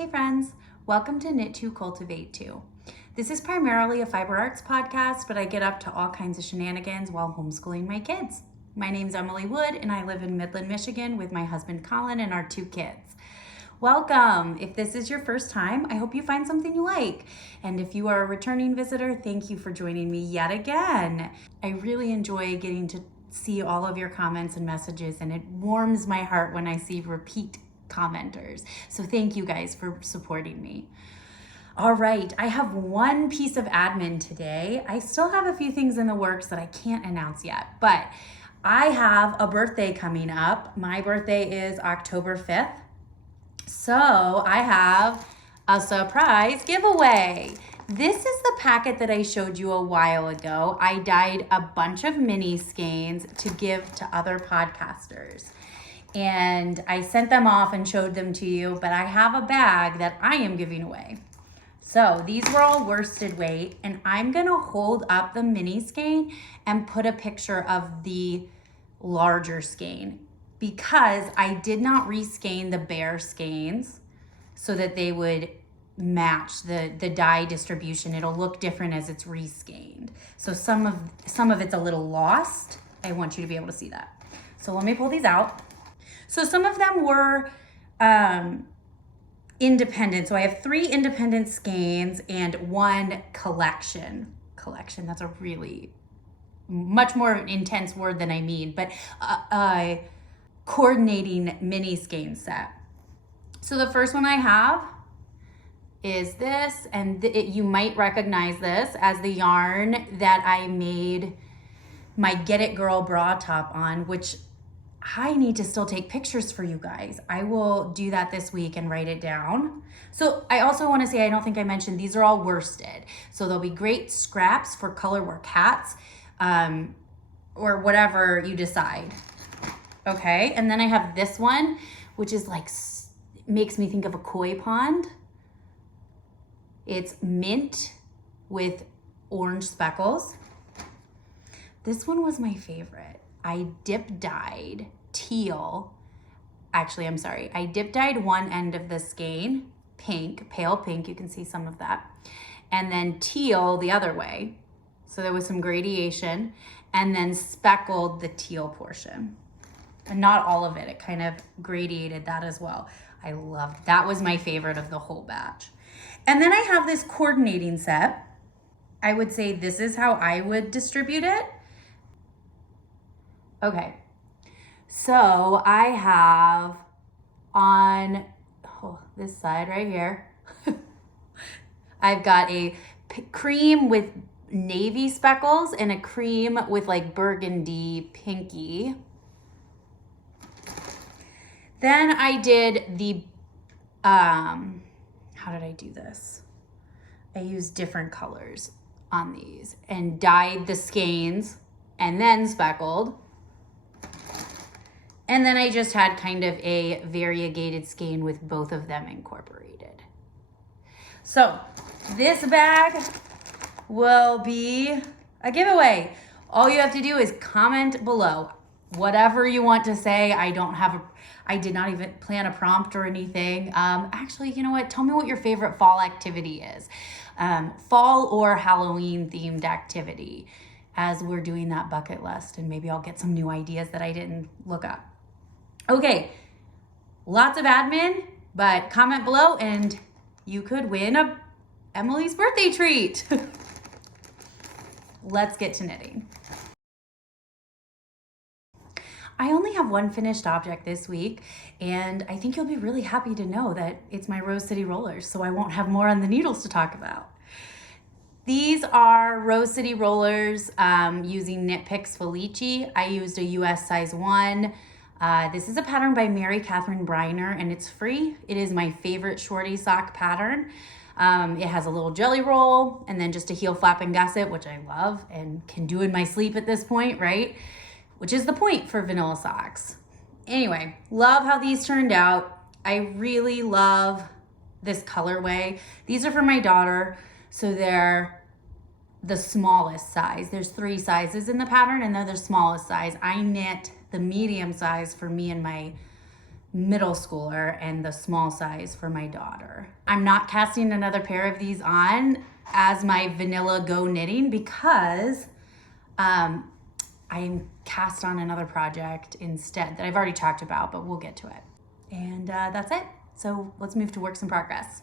Hey friends, welcome to Knit To Cultivate To. This is primarily a fiber arts podcast, but I get up to all kinds of shenanigans while homeschooling my kids. My name's Emily Wood and I live in Midland, Michigan with my husband Colin and our 2 kids. Welcome! If this is your first time, I hope you find something you like. And if you are a returning visitor, thank you for joining me yet again. I really enjoy getting to see all of your comments and messages, and it warms my heart when I see repeat commenters. So thank you guys for supporting me. All right, I have one piece of admin today. I still have a few things in the works that I can't announce yet, but I have a birthday coming up. My birthday is October 5th. So I have a surprise giveaway. This is the packet that I showed you a while ago. I dyed a bunch of mini skeins to give to other podcasters. And I sent them off and showed them to you, but I have a bag that I am giving away. So these were all worsted weight, and I'm gonna hold up the mini skein and put a picture of the larger skein because I did not reskein the bare skeins so that they would match the dye distribution. It'll look different as it's reskeined. So some of it's a little lost. I want you to be able to see that. So let me pull these out. So some of them were independent. So I have 3 independent skeins and 1 collection. Collection, that's a really much more intense word than I mean, but a coordinating mini skein set. So the first one I have is this, and you might recognize this as the yarn that I made my Get It Girl bra top on, which I need to still take pictures for you guys. I will do that this week and write it down. So I also want to say, I don't think I mentioned, these are all worsted. So they'll be great scraps for color work hats or whatever you decide. Okay, and then I have this one, which is like, makes me think of a koi pond. It's mint with orange speckles. This one was my favorite. I dip dyed teal. Actually, I'm sorry. I dip dyed one end of the skein, pink, pale pink. You can see some of that. And then teal the other way. So there was some gradation, and then speckled the teal portion. And not all of it. It kind of gradiated that as well. I loved that. Was my favorite of the whole batch. And then I have this coordinating set. I would say this is how I would distribute it. Okay, so I have on this side right here, I've got a cream with navy speckles and a cream with like burgundy pinky. Then I did the, how did I do this? I used different colors on these and dyed the skeins and then speckled. And then I just had kind of a variegated skein with both of them incorporated. So this bag will be a giveaway. All you have to do is comment below whatever you want to say. I did not even plan a prompt or anything. Actually, you know what? Tell me what your favorite fall activity is. Fall or Halloween themed activity as we're doing that bucket list, and maybe I'll get some new ideas that I didn't look up. Okay, lots of admin, but comment below and you could win Emily's birthday treat. Let's get to knitting. I only have one finished object this week, and I think you'll be really happy to know that it's my Rose City rollers, so I won't have more on the needles to talk about. These are Rose City rollers using Knitpicks Felici. I used a US size 1. This is a pattern by Mary Catherine Briner, and it's free. It is my favorite shorty sock pattern. It has a little jelly roll and then just a heel flap and gusset, which I love and can do in my sleep at this point, right? Which is the point for vanilla socks. Anyway, love how these turned out. I really love this colorway. These are for my daughter, so they're the smallest size. There's 3 sizes in the pattern, and they're the smallest size. I knit the medium size for me and my middle schooler and the small size for my daughter. I'm not casting another pair of these on as my vanilla go knitting because I'm cast on another project instead that I've already talked about, but we'll get to it. And that's it. So let's move to works in progress.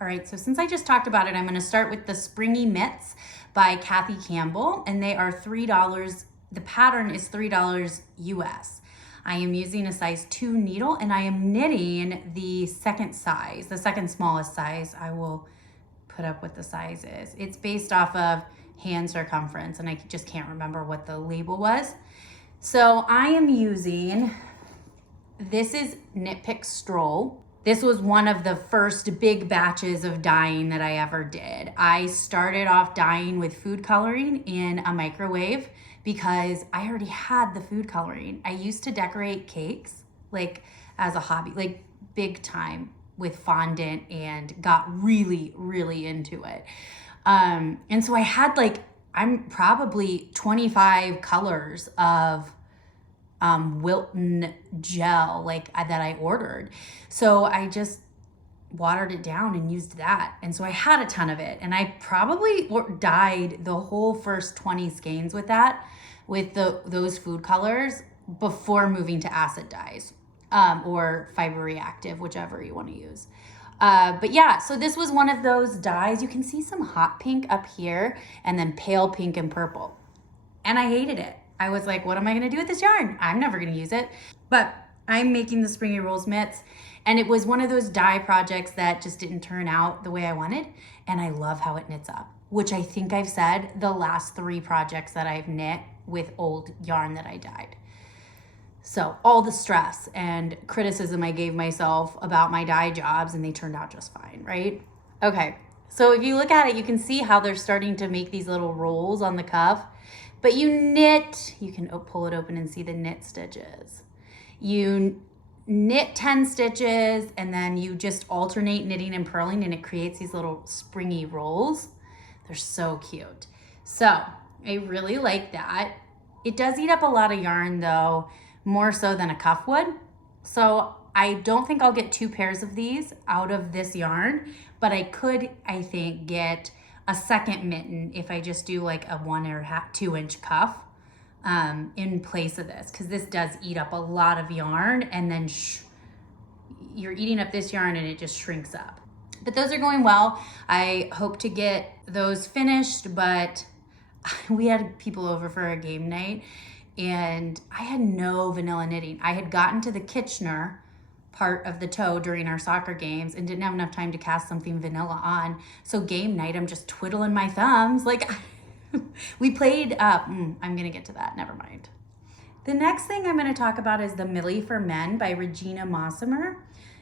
All right, so since I just talked about it, I'm gonna start with the Springy Mitts by Kathy Campbell, and they are $3. The pattern is $3 US. I am using a size 2 needle, and I am knitting the second size, the second smallest size. I will put up what the size is. It's based off of hand circumference, and I just can't remember what the label was. So I am using, this is Knitpicks Stroll. This was one of the first big batches of dyeing that I ever did. I started off dyeing with food coloring in a microwave because I already had the food coloring. I used to decorate cakes like as a hobby, like big time with fondant, and got really, really into it. And so I had I'm probably 25 colors of Wilton gel that I ordered. So I just watered it down and used that. And so I had a ton of it, and I probably dyed the whole first 20 skeins with that, with those food colors before moving to acid dyes, or fiber reactive, whichever you want to use. But yeah, so this was one of those dyes. You can see some hot pink up here and then pale pink and purple. And I hated it. I was like, what am I gonna do with this yarn? I'm never gonna use it. But I'm making the Springy Rolls mitts, and it was one of those dye projects that just didn't turn out the way I wanted. And I love how it knits up, which I think I've said the last 3 projects that I've knit with old yarn that I dyed. So all the stress and criticism I gave myself about my dye jobs, and they turned out just fine, right? Okay, so if you look at it, you can see how they're starting to make these little rolls on the cuff. But you knit, you can pull it open and see the knit stitches. You knit 10 stitches, and then you just alternate knitting and purling, and it creates these little springy rolls. They're so cute. So I really like that. It does eat up a lot of yarn though, more so than a cuff would. So I don't think I'll get 2 pairs of these out of this yarn, but I could, I think, get a second mitten if I just do like a 1 or 2 inch cuff in place of this, because this does eat up a lot of yarn, and then you're eating up this yarn and it just shrinks up. But those are going well. I hope to get those finished, but we had people over for a game night and I had no vanilla knitting. I had gotten to the Kitchener part of the toe during our soccer games and didn't have enough time to cast something vanilla on. So game night, I'm just twiddling my thumbs. We played, I'm gonna get to that, never mind. The next thing I'm gonna talk about is the Millie for Men by Regina Mossimer.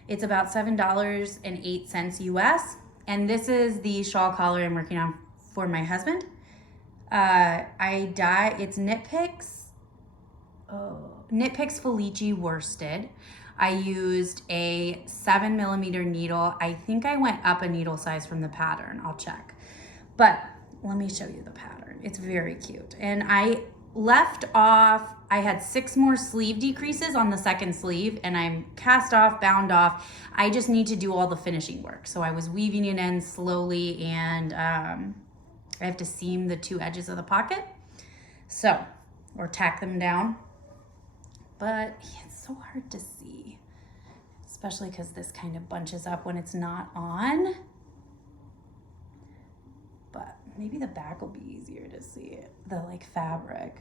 It's about $7.08 US. And this is the shawl collar I'm working on for my husband. It's Knitpicks Felici worsted. I used a 7mm needle. I think I went up a needle size from the pattern. I'll check. But let me show you the pattern. It's very cute. And I left off, I had 6 more sleeve decreases on the second sleeve, and I'm cast off, bound off. I just need to do all the finishing work. So I was weaving it in slowly, and I have to seam the 2 edges of the pocket. So, or tack them down. But it's so hard to see, especially because this kind of bunches up when it's not on. But maybe the back will be easier to see, the fabric.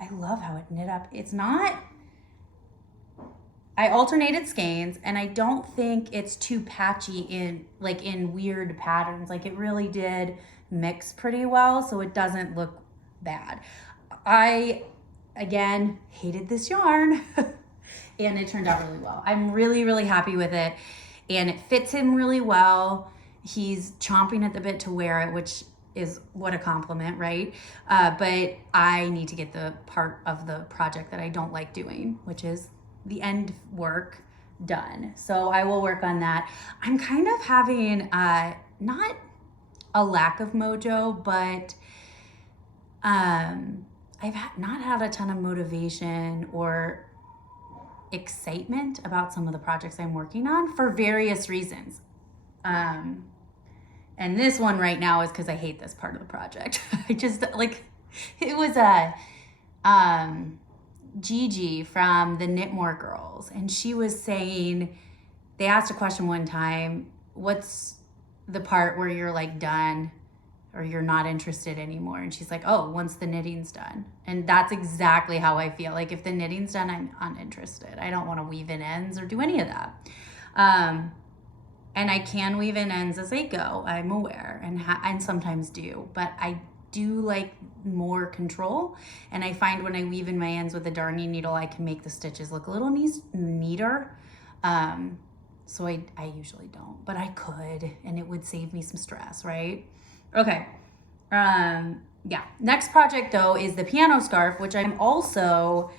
I love how it knit up. It's not, I alternated skeins, and I don't think it's too patchy in weird patterns. It really did mix pretty well, so it doesn't look bad. I, again, hated this yarn and it turned out really well. I'm really, really happy with it, and it fits him really well. He's chomping at the bit to wear it, which is what a compliment, right? But I need to get the part of the project that I don't like doing, which is the end work, done. So I will work on that. I'm kind of having not a lack of mojo, but not had a ton of motivation or excitement about some of the projects I'm working on for various reasons. And this one right now is because I hate this part of the project. I just like, it was Gigi from the Knitmore Girls, and she was saying, they asked a question one time, what's the part where you're like done or you're not interested anymore? And she's like, oh, once the knitting's done. And that's exactly how I feel. Like if the knitting's done, I'm uninterested. I don't want to weave in ends or do any of that. And I can weave in ends as I go, I'm aware, and sometimes do, but I do like more control. And I find when I weave in my ends with a darning needle, I can make the stitches look a little neater. So I usually don't, but I could, and it would save me some stress, right? Okay. Yeah. Next project though is the piano scarf, which I'm also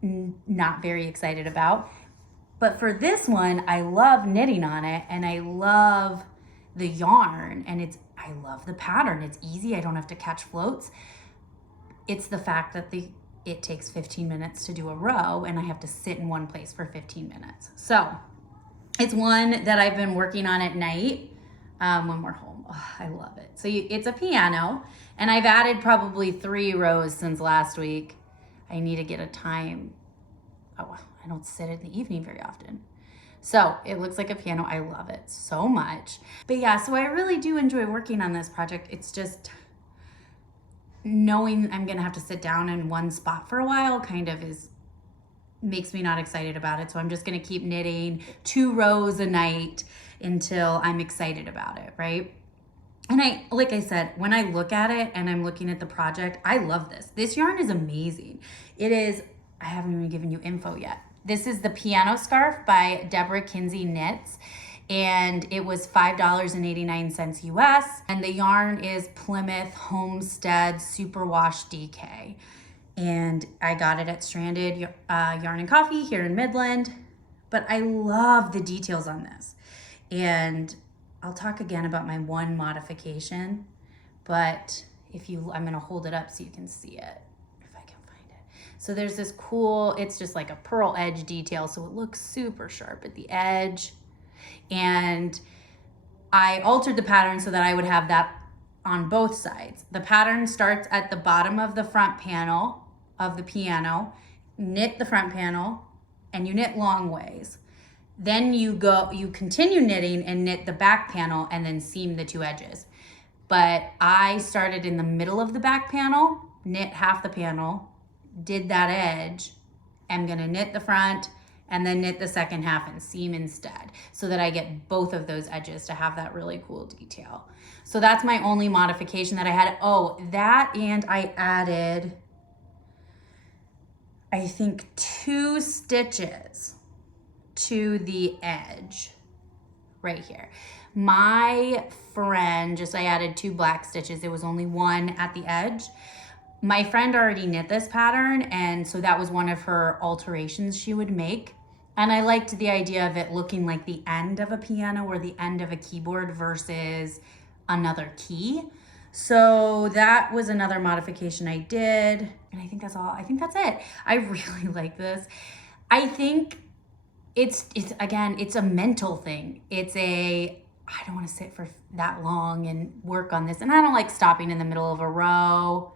not very excited about. But for this one, I love knitting on it, and I love the yarn, and I love the pattern. It's easy. I don't have to catch floats. It's the fact that it takes 15 minutes to do a row, and I have to sit in one place for 15 minutes. So it's one that I've been working on at night when we're home. Oh, I love it. So it's a piano, and I've added probably 3 rows since last week. I need to get a time. Oh, I don't sit in the evening very often. So it looks like a piano. I love it so much. But yeah, so I really do enjoy working on this project. It's just knowing I'm gonna have to sit down in one spot for a while kind of makes me not excited about it. So I'm just gonna keep knitting 2 rows a night until I'm excited about it, right? And like I said, when I look at it and I'm looking at the project, I love this. This yarn is amazing. I haven't even given you info yet. This is the piano scarf by Deborah Kinsey Knits, and it was $5.89 US, and the yarn is Plymouth Homestead Superwash DK. And I got it at Stranded Yarn and Coffee here in Midland, but I love the details on this. And I'll talk again about my one modification, but I'm gonna hold it up so you can see it. So there's this cool, it's just like a pearl edge detail, so it looks super sharp at the edge. And I altered the pattern so that I would have that on both sides. The pattern starts at the bottom of the front panel of the piano, knit the front panel, and you knit long ways. Then you continue knitting and knit the back panel and then seam the 2 edges. But I started in the middle of the back panel, knit half the panel, did that edge. I'm gonna knit the front and then knit the second half and seam instead, so that I get both of those edges to have that really cool detail. So that's my only modification that I had. Oh, that, and I added, I think, 2 stitches to the edge right here. My friend, I added 2 black stitches. There was only 1 at the edge. My friend already knit this pattern, and so that was one of her alterations she would make. And I liked the idea of it looking like the end of a piano or the end of a keyboard versus another key. So that was another modification I did. And I think that's all. I think that's it. I really like this. I think it's again, it's a mental thing. I don't want to sit for that long and work on this. And I don't like stopping in the middle of a row.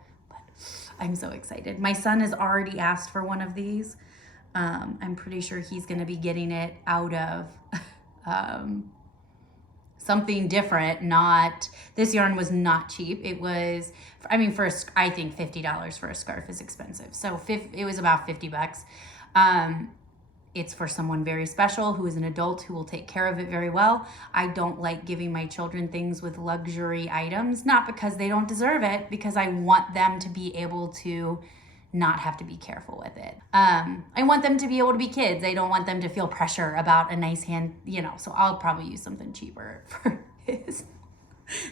I'm so excited. My son has already asked for one of these. I'm pretty sure he's going to be getting it out of something different. This yarn was not cheap. It was, I think $50 for a scarf is expensive. So it was about $50. It's for someone very special who is an adult who will take care of it very well. I don't like giving my children things with luxury items, not because they don't deserve it, because I want them to be able to not have to be careful with it. I want them to be able to be kids. I don't want them to feel pressure about a nice hand, so I'll probably use something cheaper for his.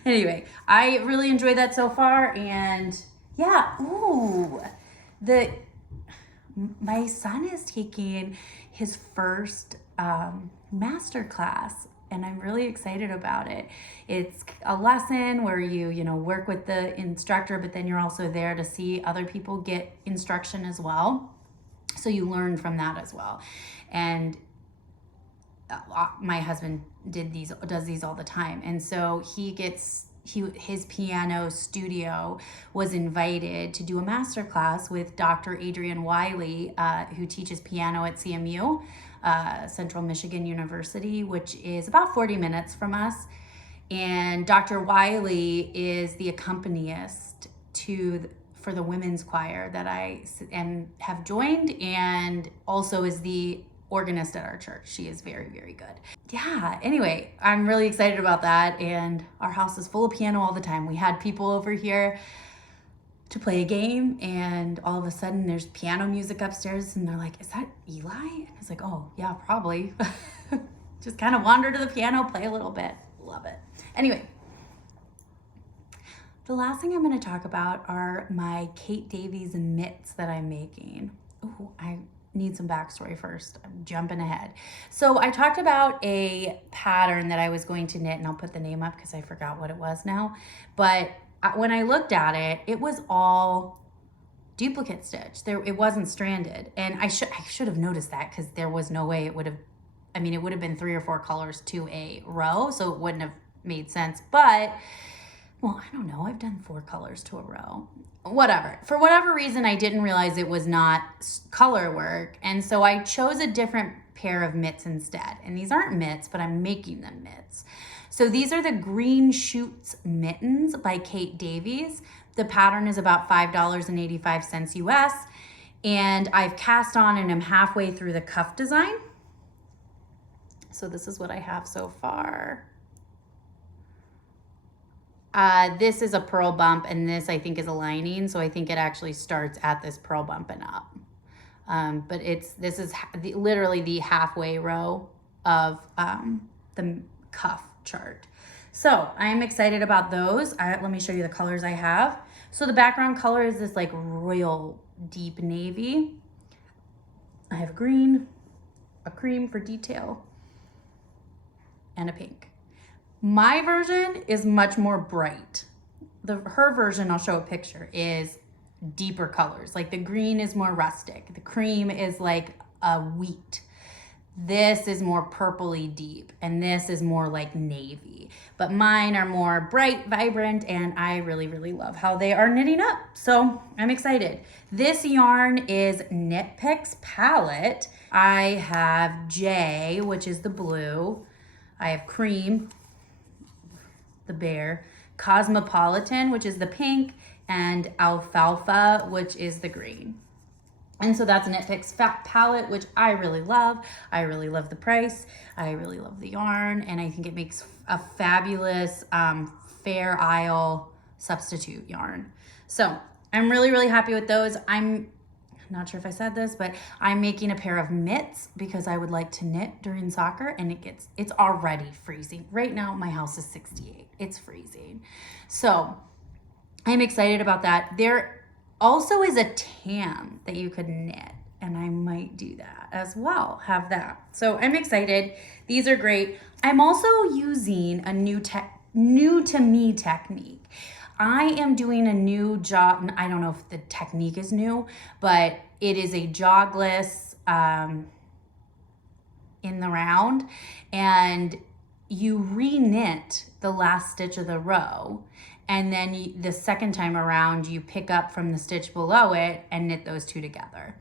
Anyway, I really enjoyed that so far, and yeah, my son is taking his first master class and I'm really excited about it. It's a lesson where you work with the instructor, but then you're also there to see other people get instruction as well. So you learn from that as well. And my husband does these all the time. And so his piano studio was invited to do a master class with Dr. Adrian Wiley, who teaches piano at CMU, Central Michigan University, which is about 40 minutes from us. And Dr. Wiley is the accompanist for the women's choir that I have joined, and also is the organist at our church. She is very, very good. Yeah, anyway, I'm really excited about that, and our house is full of piano all the time. We had people over here to play a game, and all of a sudden there's piano music upstairs, and they're like, is that Eli? And I was like, oh yeah, probably. Just kind of wander to the piano, play a little bit. Love it. Anyway, the last thing I'm going to talk about are my Kate Davies mitts that I'm making. Oh, I need some backstory first. I'm jumping ahead. So I talked about a pattern that I was going to knit, and I'll put the name up because I forgot what it was now. But when I looked at it, it was all duplicate stitch. It wasn't stranded. And I should have noticed that, because there was no way it would have been 3 or 4 colors to a row, so it wouldn't have made sense. But, well, I don't know. I've done 4 colors to a row. Whatever. For whatever reason, I didn't realize it was not color work. And so I chose a different pair of mitts instead. And these aren't mitts, but I'm making them mitts. So these are the Green Shoots Mittens by Kate Davies. The pattern is about $5.85 US. And I've cast on and I'm halfway through the cuff design. So this is what I have so far. This is a purl bump, and this I think is a lining, so I think it actually starts at this purl bump and up. But this is literally the halfway row of the cuff chart. So I'm excited about those. Let me show you the colors I have. So the background color is this like royal deep navy. I have green, a cream for detail, and a pink. My version is much more bright. Her version, I'll show a picture, is deeper colors. Like the green is more rustic. The cream is like a wheat. This is more purpley deep, and this is more like navy. But mine are more bright, vibrant, and I really, really love how they are knitting up. So I'm excited. This yarn is Knitpicks palette. I have J, which is the blue. I have cream, the bear, Cosmopolitan, which is the pink, and Alfalfa, which is the green. And so that's Knitpicks palette, which I really love. I really love the price. I really love the yarn, and I think it makes a fabulous Fair Isle substitute yarn. So I'm really, really happy with those. I'm not sure if I said this, but I'm making a pair of mitts because I would like to knit during soccer, and it's already freezing. Right now, my house is 68. It's freezing. So I'm excited about that. There also is a tam that you could knit, and I might do that as well, have that. So I'm excited. These are great. I'm also using a new to me technique. I am doing a new jog. I don't know if the technique is new, but it is a jogless in the round, and you re-knit the last stitch of the row, and then the second time around you pick up from the stitch below it and knit those two together.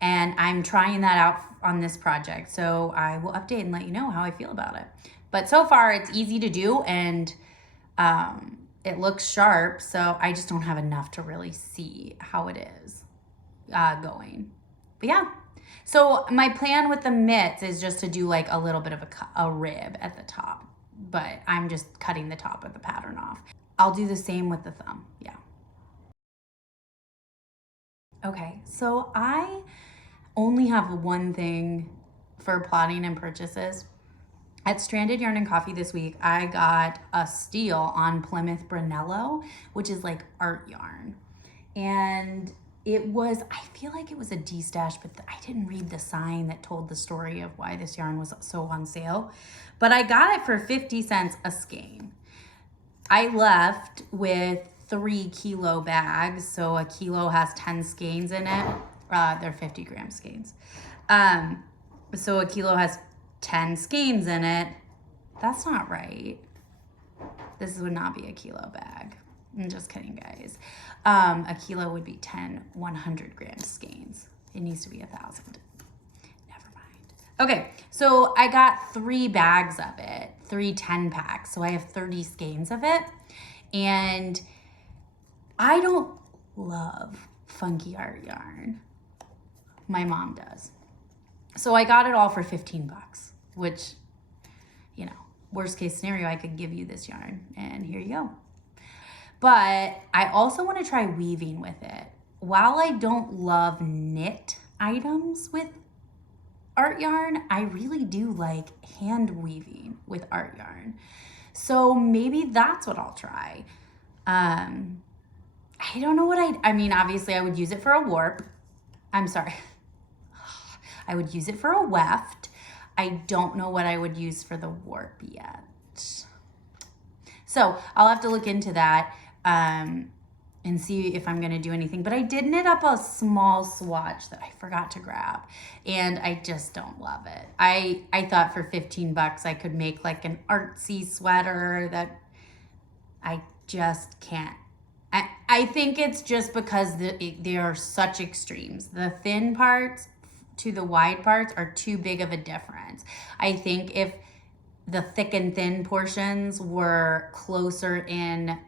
And I'm trying that out on this project, so I will update and let you know how I feel about it. But so far it's easy to do, and it looks sharp, so I just don't have enough to really see how it is going. But yeah, so my plan with the mitts is just to do like a little bit of a rib at the top, but I'm just cutting the top of the pattern off. I'll do the same with the thumb, yeah. Okay, so I only have one thing for plotting and purchases. At Stranded Yarn and Coffee this week, I got a steal on Plymouth Brunello, which is like art yarn. And I feel like it was a D-stash, but I didn't read the sign that told the story of why this yarn was so on sale. But I got it for 50 cents a skein. I left with 3 kilo bags, so a kilo has 10 skeins in it. They're 50 gram skeins. So a kilo has 10 skeins in it. That's not right. This would not be a kilo bag. I'm just kidding, guys. A kilo would be 10 100 gram skeins. It needs to be 1,000. Never mind. Okay, so I got 3 bags of it, 3 10-packs. So I have 30 skeins of it. And I don't love funky art yarn. My mom does. So I got it all for 15 bucks, which, you know, worst case scenario, I could give you this yarn and here you go. But I also want to try weaving with it. While I don't love knit items with art yarn, I really do like hand weaving with art yarn. So maybe that's what I'll try. I don't know what I mean, obviously I would use it for a warp. I'm sorry. I would use it for a weft. I don't know what I would use for the warp yet. So I'll have to look into that and see if I'm gonna do anything. But I did knit up a small swatch that I forgot to grab and I just don't love it. I thought for 15 bucks I could make like an artsy sweater that I just can't. I think it's just because they are such extremes. The thin parts to the wide parts are too big of a difference. I think if the thick and thin portions were closer in,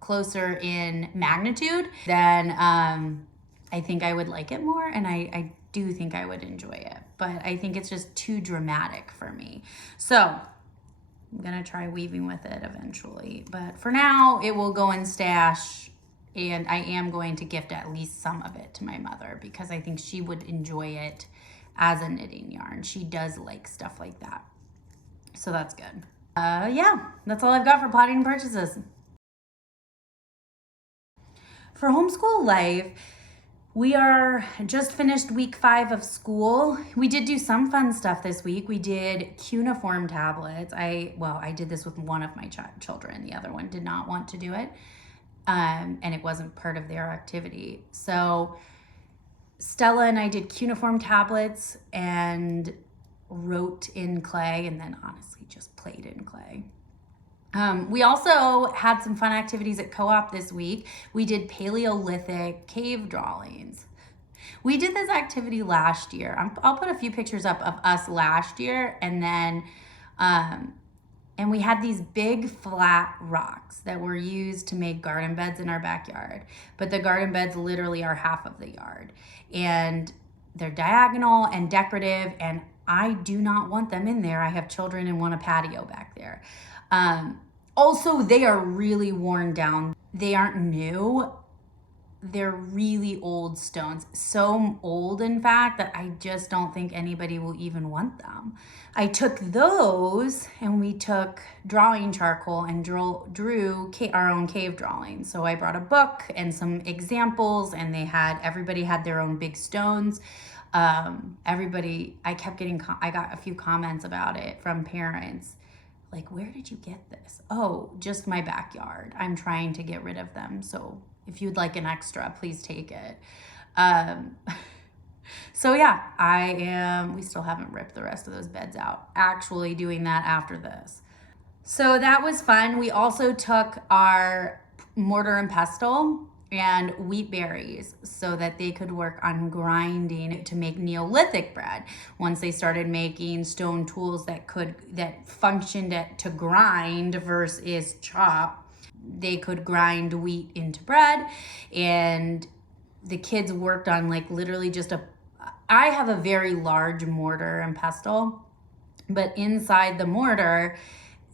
closer in magnitude, then I think I would like it more, and I do think I would enjoy it. But I think it's just too dramatic for me. So I'm gonna try weaving with it eventually. But for now, it will go in stash, and I am going to gift at least some of it to my mother because I think she would enjoy it as a knitting yarn. She does like stuff like that. So that's good. Yeah, that's all I've got for plotting and purchases. For homeschool life, we are just finished week 5 of school. We did do some fun stuff this week. We did cuneiform tablets. I did this with one of my children. The other one did not want to do it. And it wasn't part of their activity. So Stella and I did cuneiform tablets and wrote in clay, and then honestly just played in clay. We also had some fun activities at co-op this week. We did Paleolithic cave drawings. We did this activity last year. I'll put a few pictures up of us last year, and then and we had these big flat rocks that were used to make garden beds in our backyard. But the garden beds literally are half of the yard. And they're diagonal and decorative, and I do not want them in there. I have children and want a patio back there. Also, they are really worn down. They aren't new. They're really old stones. So old, in fact, that I just don't think anybody will even want them. I took those and we took drawing charcoal and drew our own cave drawings. So I brought a book and some examples, and everybody had their own big stones. I got a few comments about it from parents. Like, where did you get this? Oh, just my backyard. I'm trying to get rid of them. So if you'd like an extra, please take it. So yeah, we still haven't ripped the rest of those beds out. Actually doing that after this. So that was fun. We also took our mortar and pestle and wheat berries so that they could work on grinding to make Neolithic bread. Once they started making stone tools that functioned to grind versus chop, they could grind wheat into bread. And the kids worked on like literally I have a very large mortar and pestle, but inside the mortar,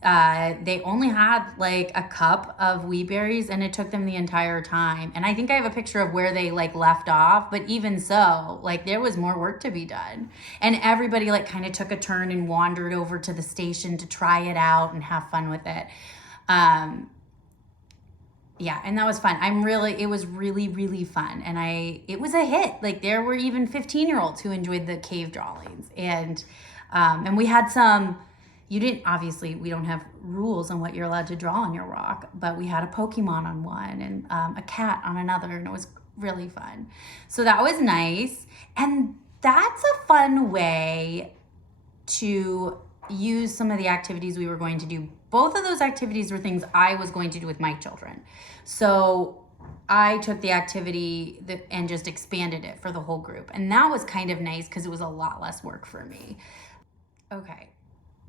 they only had like a cup of wheat berries, and it took them the entire time. And I think I have a picture of where they like left off, but even so, like there was more work to be done. And everybody like kind of took a turn and wandered over to the station to try it out and have fun with it. Yeah, and that was fun. It was really, really fun. And it was a hit. Like there were even 15-year-olds who enjoyed the cave drawings. And we had obviously we don't have rules on what you're allowed to draw on your rock, but we had a Pokemon on one and a cat on another, and it was really fun. So that was nice. And that's a fun way to use some of the activities we were going to do. Both of those activities were things I was going to do with my children. So I took the activity and just expanded it for the whole group. And that was kind of nice because it was a lot less work for me. Okay.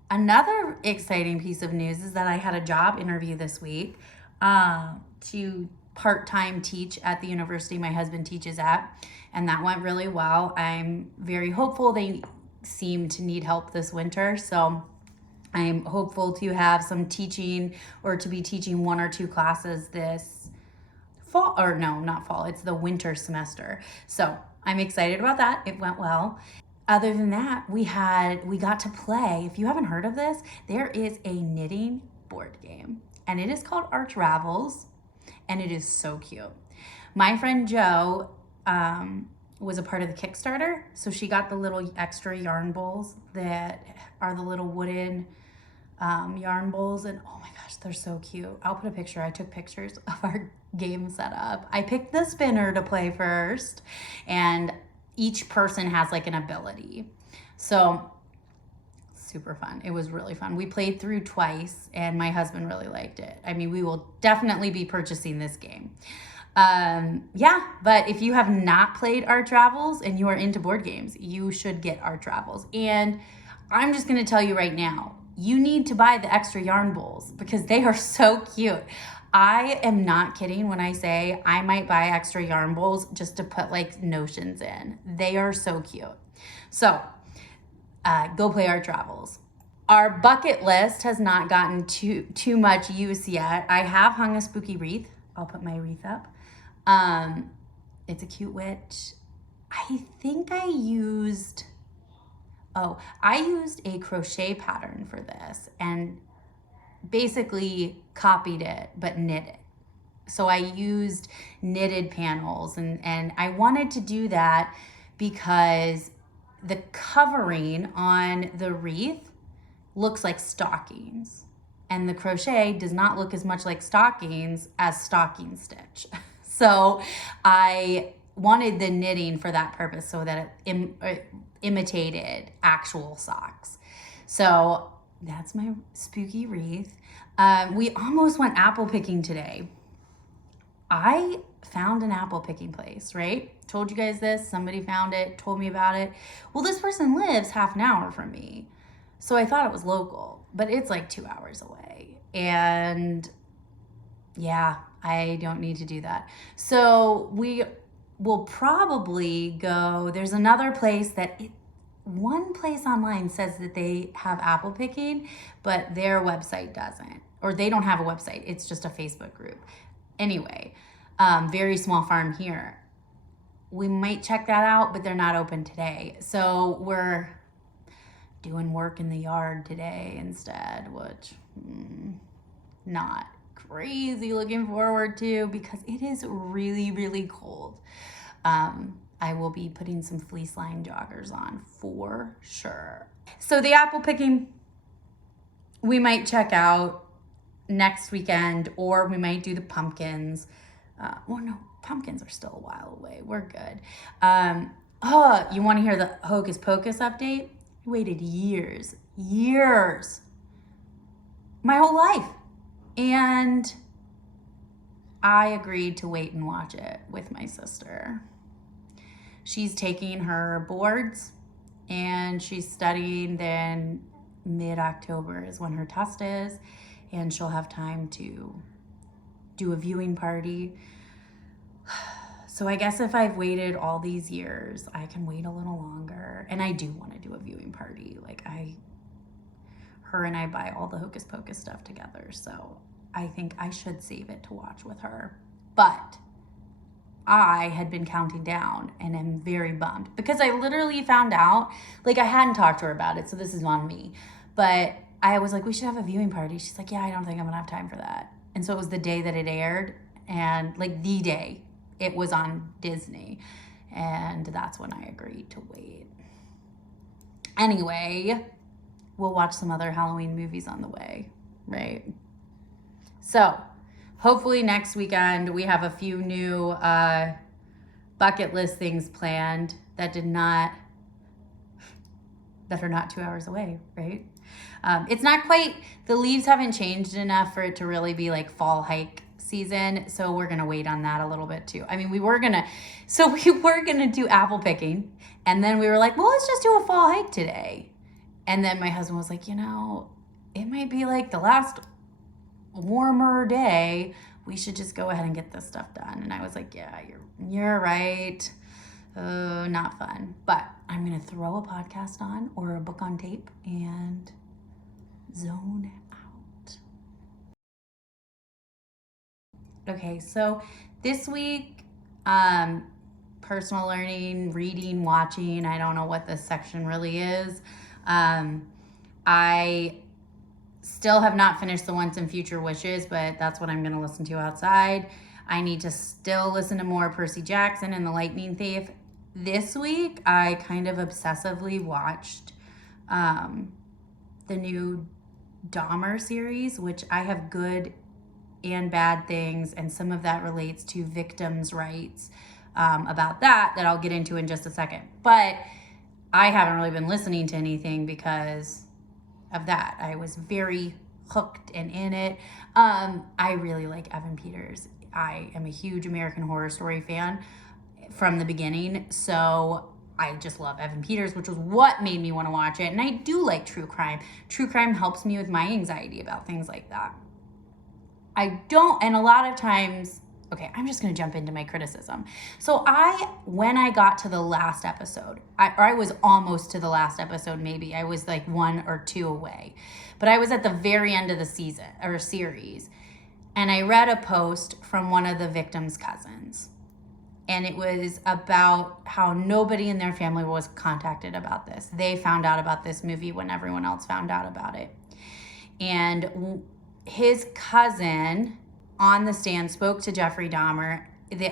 Another exciting piece of news is that I had a job interview this week to part-time teach at the university my husband teaches at. And that went really well. I'm very hopeful. They seem to need help this winter. So I'm hopeful to have some teaching or to be teaching 1 or 2 classes this fall, or no, not fall, it's the winter semester. So I'm excited about that. It went well. Other than that, we got to play. If you haven't heard of this, there is a knitting board game and it is called Arch Ravels and it is so cute. My friend Jo was a part of the Kickstarter. So she got the little extra yarn bowls that are the little wooden yarn bowls, and oh my gosh, they're so cute. I'll put a picture. I took pictures of our game setup. I picked the spinner to play first, and each person has like an ability. So super fun. It was really fun. We played through twice and my husband really liked it. I mean, we will definitely be purchasing this game. But if you have not played Arch Ravels and you are into board games, you should get Arch Ravels. And I'm just going to tell you right now, you need to buy the extra yarn bowls because they are so cute. I am not kidding when I say I might buy extra yarn bowls just to put like notions in. They are so cute. So go play Arch Ravels. Our bucket list has not gotten too much use yet. I have hung a spooky wreath. I'll put my wreath up. It's a cute witch. I think I used a crochet pattern for this and basically copied it, but knit it. So I used knitted panels and I wanted to do that because the covering on the wreath looks like stockings and the crochet does not look as much like stockings as stocking stitch. So I wanted the knitting for that purpose so that it imitated actual socks. So that's my spooky wreath. We almost went apple picking today. I found an apple picking place, right? Told you guys this. Somebody found it, told me about it. Well, this person lives half an hour from me. So I thought it was local, but it's like 2 hours away. And yeah, I don't need to do that. So we will probably go, there's another place one place online says that they have apple picking, but their website doesn't, or they don't have a website. It's just a Facebook group. Anyway, very small farm here. We might check that out, but they're not open today. So we're doing work in the yard today instead, which not crazy looking forward to because it is really, really cold. I will be putting some fleece line joggers on for sure. So the apple picking, we might check out next weekend, or we might do the pumpkins. No, pumpkins are still a while away. We're good. You want to hear the Hocus Pocus update? I waited years, my whole life. And I agreed to wait and watch it with my sister. She's taking her boards and she's studying, then mid-October is when her test is, and she'll have time to do a viewing party. So I guess if I've waited all these years, I can wait a little longer. And I do want to do a viewing party. Her and I buy all the Hocus Pocus stuff together. So I think I should save it to watch with her. But I had been counting down and am very bummed because I literally found out, I hadn't talked to her about it, so this is on me. But I was like, we should have a viewing party. She's like, yeah, I don't think I'm gonna have time for that. And so it was the day that it aired. and like the day it was on Disney. And that's when I agreed to wait. Anyway, we'll watch some other Halloween movies on the way, right? So hopefully next weekend we have a few new bucket list things planned that are not 2 hours away, right? It's not quite, the leaves haven't changed enough for it to really be like fall hike season, so we're gonna wait on that a little bit too. I mean, we were gonna do apple picking, and then we were like, well, let's just do a fall hike today. And then my husband was like, it might be like the last warmer day. We should just go ahead and get this stuff done. And I was like, yeah, you're right. Not fun. But I'm gonna throw a podcast on or a book on tape and zone out. Okay, so this week, personal learning, reading, watching, I don't know what this section really is. I still have not finished the Once and Future Wishes, but that's what I'm going to listen to outside. I need to still listen to more Percy Jackson and the Lightning Thief. This week, I kind of obsessively watched the new Dahmer series, which I have good and bad things, and some of that relates to victims' rights about that I'll get into in just a second. But I haven't really been listening to anything because of that. I was very hooked and in it. I really like Evan Peters. I am a huge American Horror Story fan from the beginning, so I just love Evan Peters, which was what made me want to watch it. And I do like true crime. True crime helps me with my anxiety about things like that. And a lot of times, okay, I'm just going to jump into my criticism. So when I got to the last episode, I was almost to the last episode, maybe. I was like 1 or 2 away. But I was at the very end of the season or series. And I read a post from one of the victims' cousins. And it was about how nobody in their family was contacted about this. They found out about this movie when everyone else found out about it. And his cousin on the stand spoke to Jeffrey Dahmer.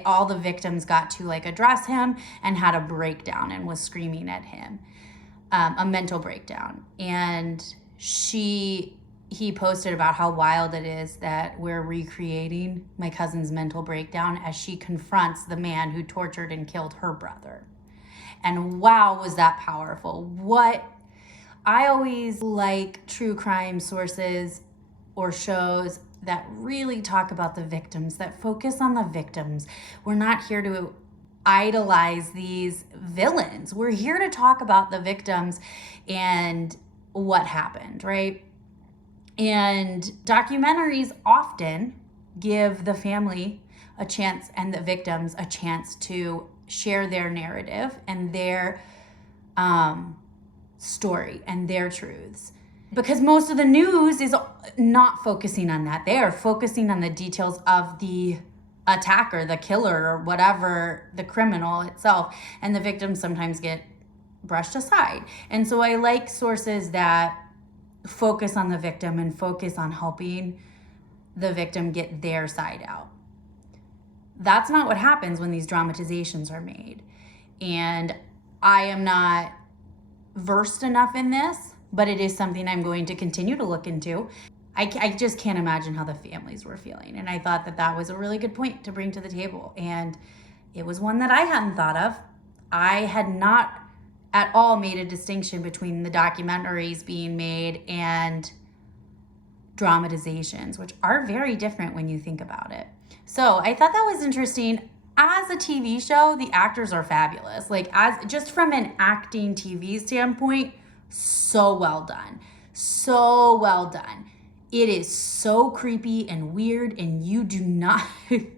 All the victims got to like address him and had a breakdown and was screaming at him, a mental breakdown. And he posted about how wild it is that we're recreating my cousin's mental breakdown as she confronts the man who tortured and killed her brother. And wow, was that powerful. I always like true crime sources or shows that really talk about the victims, that focus on the victims. We're not here to idolize these villains. We're here to talk about the victims and what happened, right? And documentaries often give the family a chance and the victims a chance to share their narrative and their story and their truths. Because most of the news is not focusing on that. They are focusing on the details of the attacker, the killer, or whatever, the criminal itself. And the victims sometimes get brushed aside. And so I like sources that focus on the victim and focus on helping the victim get their side out. That's not what happens when these dramatizations are made. And I am not versed enough in this, but it is something I'm going to continue to look into. I just can't imagine how the families were feeling. And I thought that was a really good point to bring to the table. And it was one that I hadn't thought of. I had not at all made a distinction between the documentaries being made and dramatizations, which are very different when you think about it. So I thought that was interesting. As a TV show, the actors are fabulous. Just from an acting TV standpoint, so well done. So well done. It is so creepy and weird, and you do not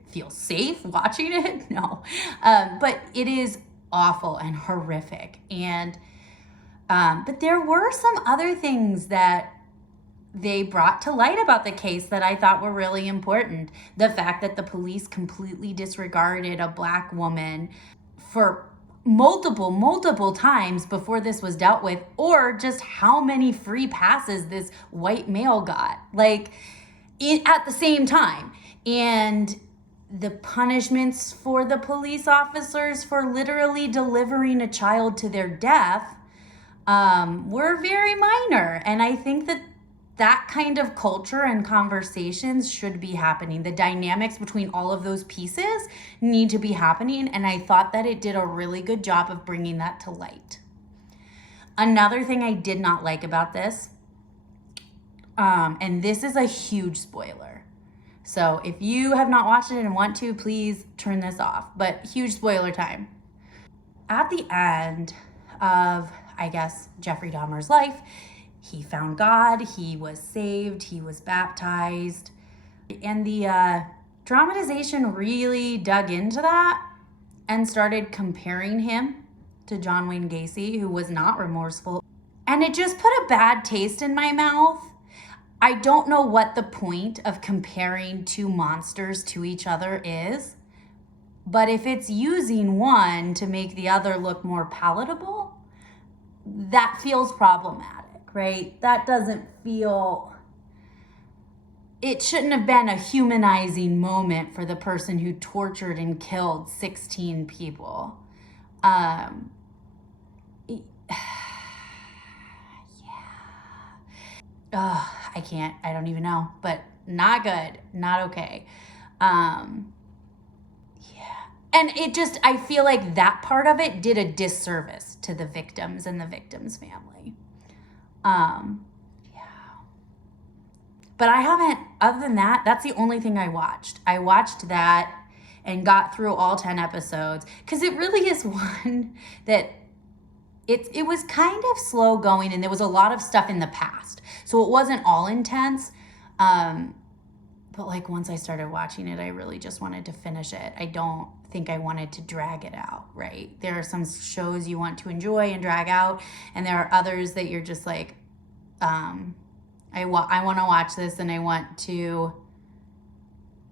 feel safe watching it. No. But it is awful and horrific. And but there were some other things that they brought to light about the case that I thought were really important. The fact that the police completely disregarded a Black woman for multiple times before this was dealt with, or just how many free passes this white male got, at the same time. And the punishments for the police officers for literally delivering a child to their death were very minor. And I think that kind of culture and conversations should be happening. The dynamics between all of those pieces need to be happening. And I thought that it did a really good job of bringing that to light. Another thing I did not like about this, and this is a huge spoiler. So if you have not watched it and want to, please turn this off. But huge spoiler time. At the end of, I guess, Jeffrey Dahmer's life, he found God, he was saved, he was baptized. And the dramatization really dug into that and started comparing him to John Wayne Gacy, who was not remorseful. And it just put a bad taste in my mouth. I don't know what the point of comparing two monsters to each other is, but if it's using one to make the other look more palatable, that feels problematic, right? That doesn't feel, it shouldn't have been a humanizing moment for the person who tortured and killed 16 people. Yeah. I can't, I don't even know, but not good, not okay. Yeah. And it just, I feel like that part of it did a disservice to the victims and the victim's family. Yeah. But I haven't, other than that, that's the only thing I watched. I watched that and got through all 10 episodes because it really is one that it was kind of slow going, and there was a lot of stuff in the past. So it wasn't all intense. But like once I started watching it, I really just wanted to finish it. I don't think I wanted to drag it out, right? There are some shows you want to enjoy and drag out, and there are others that you're just like, I want to watch this, and I want to,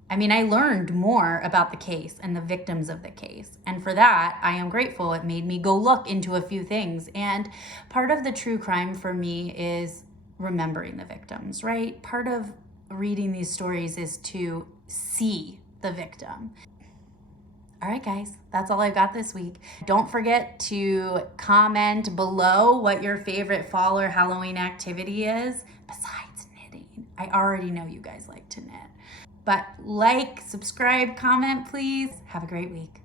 I learned more about the case and the victims of the case. And for that, I am grateful. It made me go look into a few things. And part of the true crime for me is remembering the victims, right? Part of reading these stories is to see the victim. All right, guys, that's all I've got this week. Don't forget to comment below what your favorite fall or Halloween activity is, besides knitting. I already know you guys like to knit. But like, subscribe, comment, please. Have a great week.